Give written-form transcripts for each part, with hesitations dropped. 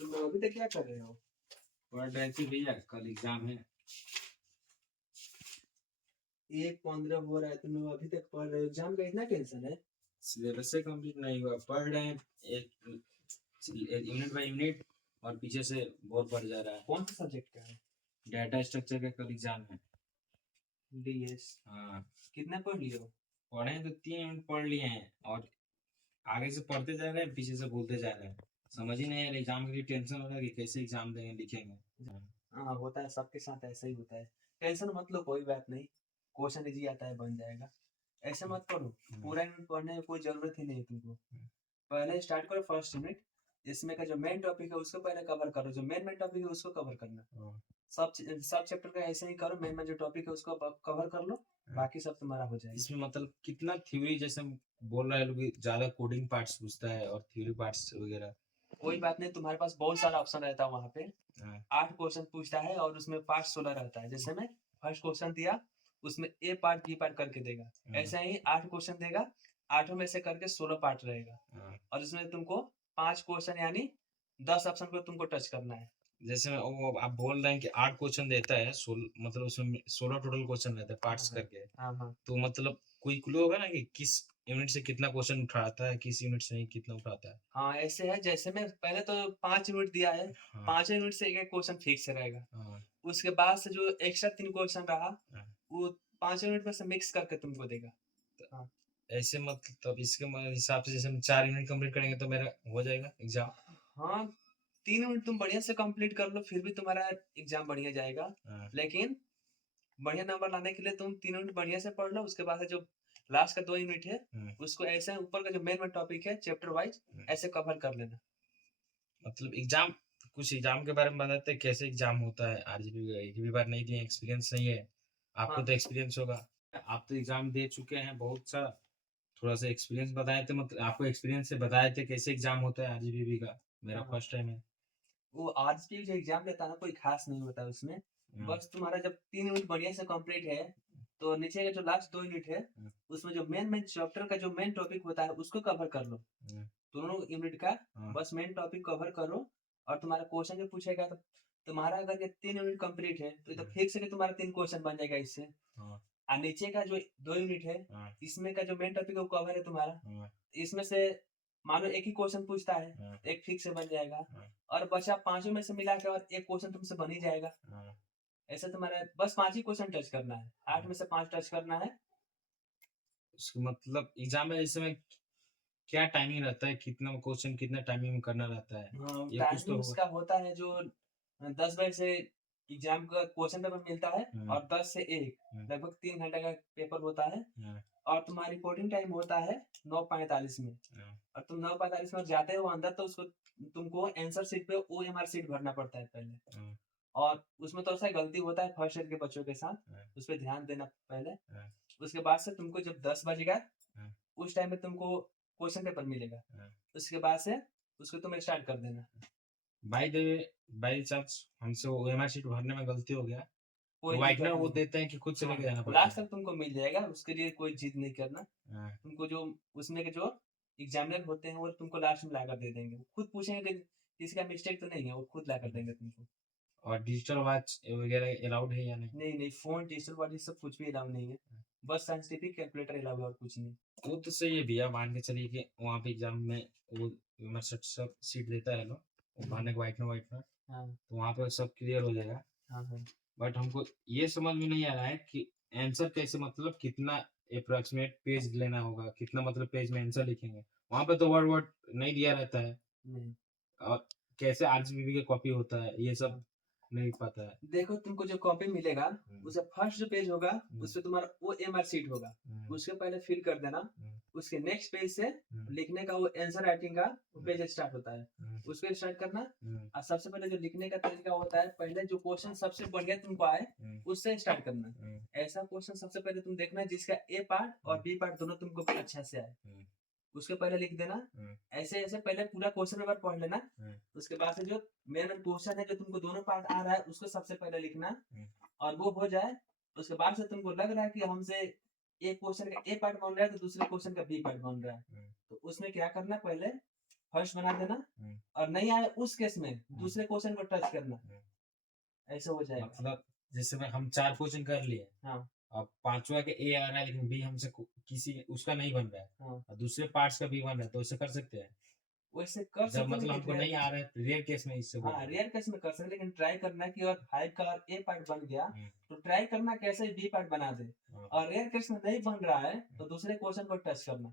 तुम अभी तक क्या कर रहे हो? पढ़ रहे थे भैया, कल एग्जाम है। 1:15 हो रहा है, तुम लोग अभी तक पढ़ रहे हो? एग्जाम का इतना टेंशन है? सिलेबस से कंप्लीट नहीं हुआ, पढ़ रहे हैं एक एक यूनिट बाय यूनिट, और पीछे से बहुत बढ़ जा रहा है। कौन सा सब्जेक्ट का है? डाटा स्ट्रक्चर का कल एग्जाम है। डीएस। हाँ, कितना पढ़ लिए हो? पढ़े हैं तो 3 यूनिट पढ़ लिए हैं, और आगे से पढ़ते जा रहे हैं, पीछे से बोलते जा रहे हैं। समझ ही नहीं आ रहा, एग्जाम के लिए टेंशन हो रहा है कि कैसे एग्जाम देंगे, लिखेंगे। हाँ, होता है, सबके साथ ऐसा ही होता है। टेंशन मत लो, कोई बात नहीं। क्वेश्चन इजी आता है, बन जाएगा। ऐसे मत करो। पूरा यूनिट पढ़ने की कोई जरूरत ही नहीं है तुमको। पहले स्टार्ट करो फर्स्ट यूनिट। इसमें का जो मेन टॉपिक है उसको पहले कवर करो, जो मेन टॉपिक है उसको कवर करना। सब चैप्टर का ऐसे ही करो, मेन जो टॉपिक है उसको कवर कर लो, बाकी सब तुम्हारा हो जाएगा। इसमें मतलब कितना थ्योरी, जैसे हम बोल रहे हैं लोग, ज्यादा कोडिंग पार्ट्स पूछता है और थ्योरी पार्ट्स वगैरह। कोई बात नहीं, तुम्हारे पास बहुत सारा ऑप्शन रहता है वहाँ पे। हाँ। 8 क्वेश्चन पूछता है और उसमें पार्ट 16 रहता है। जैसे मैं फर्स्ट क्वेश्चन दिया, उसमें ए पार्ट बी पार्ट करके देगा। ऐसा ही 8 क्वेश्चन देगा, 8 में से करके 16 पार्ट रहेगा। और इसमें तुमको 5 क्वेश्चन यानी 10 ऑप्शन को तुमको टच करना है। जैसे वो आप बोल रहे हैं कि 8 क्वेश्चन देता है, मतलब उसमें 16 टोटल क्वेश्चन रहते हैं पार्ट्स करके। हाँ। तो मतलब कोई क्लू होगा ना कि किस यूनिट से कितना क्वेश्चन उठाता है, किस यूनिट से नहीं कितना उठाता है? हाँ, ऐसे है, जैसे मैं पहले तो 5 यूनिट दिया है। हाँ। 5 यूनिट से एक क्वेश्चन फिक्स रहेगा। हाँ। उसके बाद से जो एक्स्ट्रा 3 क्वेश्चन रहा, हाँ। वो 5 यूनिट में से मिक्स करके तुमको देगा। हाँ। ऐसे मतलब इसके हिसाब से जैसे हम 4 यूनिट कंप्लीट करेंगे तो मेरा हो जाएगा एग्जाम। हाँ, 3 यूनिट तुम बढ़िया से कंप्लीट कर लो, फिर भी तुम्हारा एग्जाम बढ़िया जाएगा। हाँ। लेकिन बढ़िया नंबर लाने के लिए तुम 3 यूनिट बढ़िया से पढ़ लो, उसके बाद से जो लास्ट का 2 यूनिट है, उसको ऐसे ऊपर का जो मेन टॉपिक है चैप्टर वाइज ऐसे कवर कर लेना। मतलब एग्जाम, कुछ एग्जाम के बारे में बताते हैं, कैसे एग्जाम होता है? आरजीबी का एक भी बार नहीं दिए, एक्सपीरियंस नहीं है। आपको हाँ, तो एक्सपीरियंस होगा, आप तो एग्जाम दे चुके हैं बहुत सा। थोड़ा सा एक्सपीरियंस बताए थे, मतलब आपको एक्सपीरियंस से बताए थे कैसे एग्जाम होता है आरजीबी का। मेरा हाँ। फर्स्ट टाइम है। वो आज की जो एग्जाम लेता है ना, कोई खास नहीं होता है उसमें। बस तुम्हारा जब 3 यूनिट बढ़िया से कंप्लीट है, तो नीचे का जो लास्ट 2 यूनिट है, उसमें जो मेन चैप्टर का जो मेन टॉपिक होता है उसको कवर कर लो। दोनों यूनिट का बस मेन टॉपिक कवर करो। और तुम्हारा क्वेश्चन जो पूछेगा, तो तुम्हारा अगर ये 3 यूनिट कंप्लीट है तो फिक्स है कि तुम्हारा 3 क्वेश्चन बन जाएगा इससे। और नीचे का जो 2 यूनिट है, इसमें का जो मेन टॉपिक है वो कवर है तुम्हारा। इसमें से मान लो एक ही क्वेश्चन पूछता है, तो एक फिक्स से बन जाएगा। और बचा पांचों में से मिला के और एक क्वेश्चन तुमसे बन ही जाएगा। ऐसे तुम्हारा बस 5 ही क्वेश्चन टच करना है, 8 में से 5 टच करना है। उसका मतलब एग्जाम में इस समय क्या टाइमिंग रहता है, कितना क्वेश्चन कितना टाइमिंग में करना रहता है? ये कुछ तो टाइमिंग होगा। उसका होता है जो 10 बजे से एग्जाम का क्वेश्चन पेपर मिलता है, और 10 से 1 लगभग 3 घंटे का पेपर होता है। और तुम्हारी रिपोर्टिंग टाइम होता है 9:45 में। और तुम 9:45 में जाते हो अंदर, तो उसको तुमको आंसर शीट पे OMR शीट भरना पड़ता है पहले। और उसमें तो ऐसा गलती होता है फर्स्ट ईयर के बच्चों के साथ, उस पर ध्यान देना पहले। उसके बाद से तुमको जब 10 बजेगा, उस टाइम में तुमको क्वेश्चन पेपर मिलेगा। उसके बाद से उसको तुम स्टार्ट कर देना। By the way, by chance हमसे ओएमआर शीट भरने में गलती हो गया, कोई तो दिक्कत वाइटनर वो नहीं। देते हैं कि खुद से लेके जाना हाँ, पड़ता लास्ट है? तक तुमको मिल जाएगा, उसके लिए कोई जिद नहीं करना। हाँ। तुमको जो उसमें के जो एग्जामिनर होते हैं वो तुमको लास्ट में लाकर दे देंगे। वो खुद पूछेंगे कि किसी का मिस्टेक तो नहीं है, वो खुद लाकर देंगे तुमको। और डिजिटल वॉच वगैरह अलाउड है या नहीं? नहीं नहीं, फोन डिजिटल वाली सब कुछ भी अलाउ नहीं है। बस साइंटिफिक कैलकुलेटर अलाउ है, और कुछ नहीं। वो तो सही है भैया, मान के चलिए कि वहाँ पे एग्जाम में वो ओएमआर सब सीट देता है लोग, वो भरने के वाइटनर वाइटनर, हाँ तो वहाँ पे सब क्लियर हो जाएगा। हाँ हाँ। बट हमको ये समझ में नहीं आ रहा है कि आंसर कैसे, मतलब कितना अप्रोक्सीमेट पेज लेना होगा, कितना मतलब पेज में आंसर लिखेंगे? वहाँ पे तो वर्ड वर्ड नहीं दिया रहता है। नहीं। और कैसे आरजीबी का कॉपी होता है ये सब नहीं पता है। देखो, तुमको जो कॉपी मिलेगा, उसका फर्स्ट जो पेज होगा, उसपे तुम्हारा OMR शीट होगा। उसके पहले फिल कर देना। उसके नेक्स्ट पेज से लिखने का वो आंसर राइटिंग का वो पेज स्टार्ट होता है, उसको स्टार्ट करना। और सबसे पहले जो लिखने का तरीका होता है, पहले जो क्वेश्चन सबसे बढ़िया तुमको आए उससे स्टार्ट करना। ऐसा क्वेश्चन सबसे पहले तुम देखना जिसका A पार्ट और B पार्ट दोनों तुमको अच्छा से आए, उसके पहले लिख देना। ऐसे ऐसे पहले पूरा क्वेश्चन पेपर पढ़ लेना। उसके बाद से जो मेन क्वेश्चन है, जो तुमको दोनों पार्ट आ रहा है, उसको सबसे पहले लिखना। और वो हो जाए, उसके बाद से तुमको लग रहा है कि हमसे एक क्वेश्चन का A पार्ट बन रहा है तो दूसरे क्वेश्चन का B पार्ट बन रहा है, तो उसमें क्या करना, पहले फर्स्ट बना देना, और नहीं आए उस केस में दूसरे क्वेश्चन को टच करना, ऐसा हो जाएगा। मतलब जैसे में हम 4 क्वेश्चन कर लिए, हाँ अब 5वां के ए आ रहा है लेकिन बी हमसे किसी उसका नहीं बन रहा है, हाँ, और दूसरे पार्ट्स का बी बन रहा है, तो ऐसे कर सकते हैं वैसे कर जब सकते हैं, मतलब लेकिन हमको नहीं आ रहा है, रेयर केस में इससे बोल हाँ रहा हूँ। रेयर केस में कर सकते हैं, लेकिन ट्राई करना है कि अगर 5 का और ए पार्ट बन गया हम्म, तो ट्राई करना कैसे बी पार्ट बना दे, हाँ। और रेयर केस में नहीं बन रहा है तो दूसरे क्वेश्चन को टच करना।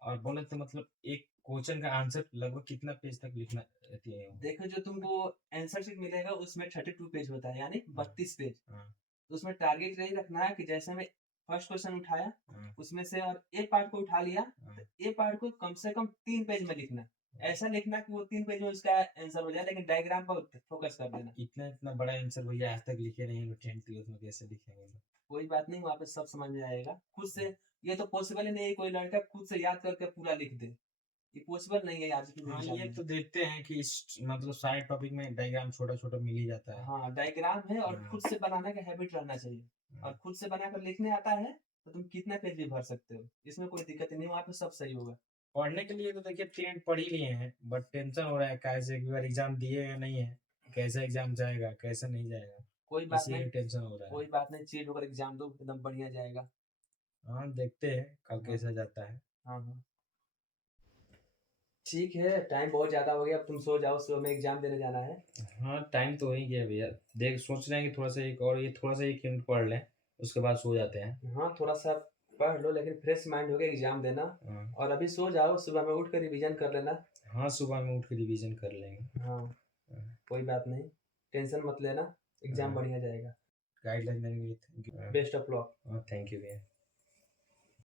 और बोले तो मतलब एक क्वेश्चन का आंसर लगभग कितना पेज तक लिखना रहती है? देखो जो तुमको आंसर शीट मिलेगा उसमें 32 पेज होता है, यानी 32 पेज। हाँ, तो उसमें टारगेट यही रखना है कि जैसे मैं फर्स्ट क्वेश्चन उठाया हाँ, उसमें से और ए पार्ट को उठा लिया, हाँ, तो ए पार्ट को कम से कम 3 पेज में लिखना है। ऐसा लिखना कि वो 3 पेज में उसका आंसर हो जाए, लेकिन डायग्राम पर फोकस कर देना। इतना इतना बड़ा आंसर भैया आज तक लिखे नहीं है, 10th 12th में कैसे लिखेंगे? कोई बात नहीं, वहाँ पे सब समझ में आएगा खुद से। ये तो पॉसिबल ही नहीं है कोई लड़का खुद से याद करके पूरा लिख दे, ये पॉसिबल नहीं है आज के हाँ, एग्जाम ये में। तो देखते हैं कि इस मतलब सारे टॉपिक में डायग्राम छोटा छोटा मिल ही जाता है। हाँ डायग्राम है, और हाँ। खुद से बनाने का हैबिट रहना चाहिए, और खुद से बनाकर लिखने आता है तो तुम कितना पेज भी भर सकते हो, इसमें कोई दिक्कत नहीं, वहाँ पे सब सही होगा। पढ़ने के लिए तो देखिए 3 पढ़ ही लिए हैं, बट टेंशन हो रहा है कैसे, एक बार एग्जाम दिए या नहीं है, कैसा एग्जाम जाएगा कैसा नहीं जाएगा, कोई बात इसी नहीं, टेंशन हो रहा है। कोई बात नहीं, चिल होकर एग्जाम दो, एकदम बढ़िया जाएगा। हाँ, देखते हैं कल हाँ कैसा जाता है। हाँ हाँ, ठीक है, टाइम बहुत ज्यादा हो गया, अब तुम सो जाओ, सुबह में एग्जाम देने जाना है। हाँ, टाइम तो हो ही गया भैया, देख सोच रहे हैं कि थोड़ा सा एक और, ये थोड़ा सा 1 मिनट पढ़ लें, उसके बाद सो जाते हैं। हाँ थोड़ा सा पढ़ लो, लेकिन फ्रेश माइंड होकर एग्जाम देना, हाँ, और अभी सो जाओ, सुबह में उठ कर रिवीजन कर लेना। हाँ, सुबह में उठ के रिवीजन कर लेंगे। हाँ हाँ, कोई बात नहीं, टेंशन मत लेना, एग्जाम हाँ। बढ़िया जाएगा। गाइडलाइन देने के लिए thank you. Best of luck. हाँ, थैंक यू भैया।